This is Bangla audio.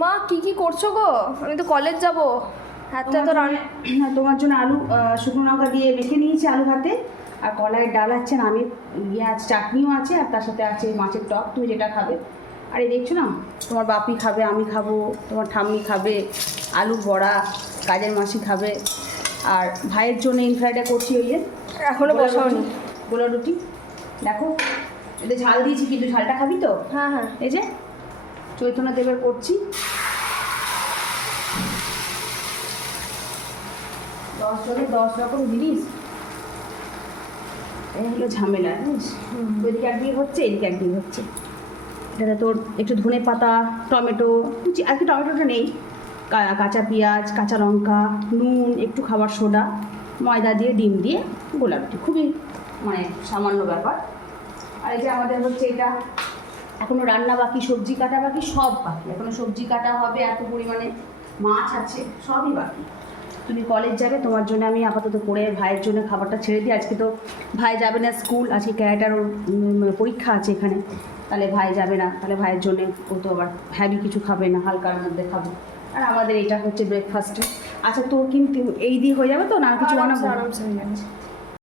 মা কি করছো গো? আমি তো কলেজ যাব। এত তোমার জন্য আলু শুকনো লঙ্কা দিয়ে মেখে নিয়েছি আলু ভাতে, আর কলাইয়ের ডাল আছে, আমি চাটনিও আছে, আর তার সাথে আছে মাছের টক, তুমি যেটা খাবে। আর এই দেখছো না, তোমার বাপি খাবে, আমি খাবো, তোমার ঠাম্মি খাবে, আলুর বড়া কাজের মাসি খাবে, আর ভাইয়ের জন্য এই ফ্রাইডটা করছি, ওই যে এখনো বসাওনি। গোলা রুটি দেখো, এতে ঝাল দিয়েছি, কিন্তু ঝালটা খাবি তো? হ্যাঁ হ্যাঁ। এই যে চৈতন্য দেবের করছি, 10 জনের 10 রকম জিনিস, এই হলো ঝামেলা, জানিস? ওইদিকে একদিকে হচ্ছে, এদিকে একদিকে হচ্ছে। এটাতে তোর একটু ধনে পাতা, টমেটো কুচি, আর কি টমেটোটা নেই, কাঁচা পেঁয়াজ, কাঁচা লঙ্কা, নুন, একটু খাবার সোডা, ময়দা দিয়ে ডিম দিয়ে গোলা রুটি, খুবই মানে সামান্য ব্যাপার। আর এই যে আমাদের হচ্ছে এটা এখনও রান্না বাকি, সবজি কাটা বাকি, সব বাকি, এখনও সবজি কাটা হবে, এত পরিমাণে মাছ আছে, সবই বাকি। তুমি কলেজ যাবে, তোমার জন্য আমি আপাতত করে ভাইয়ের জন্য খাবারটা ছেড়ে দিই। আজকে তো ভাই যাবে না স্কুল, আজকে ক্যারেটার পরীক্ষা আছে এখানে, তাহলে ভাই যাবে না, তাহলে ভাইয়ের জন্য ও তো আবার হ্যাভি কিছু খাবে না, হালকার মধ্যে খাবে। আর আমাদের এটা হচ্ছে ব্রেকফাস্টে। আচ্ছা, তোর কিন্তু এই দিয়ে হয়ে যাবে তো, না আর কিছু বানাবো? আরামসে হয়ে যাচ্ছে।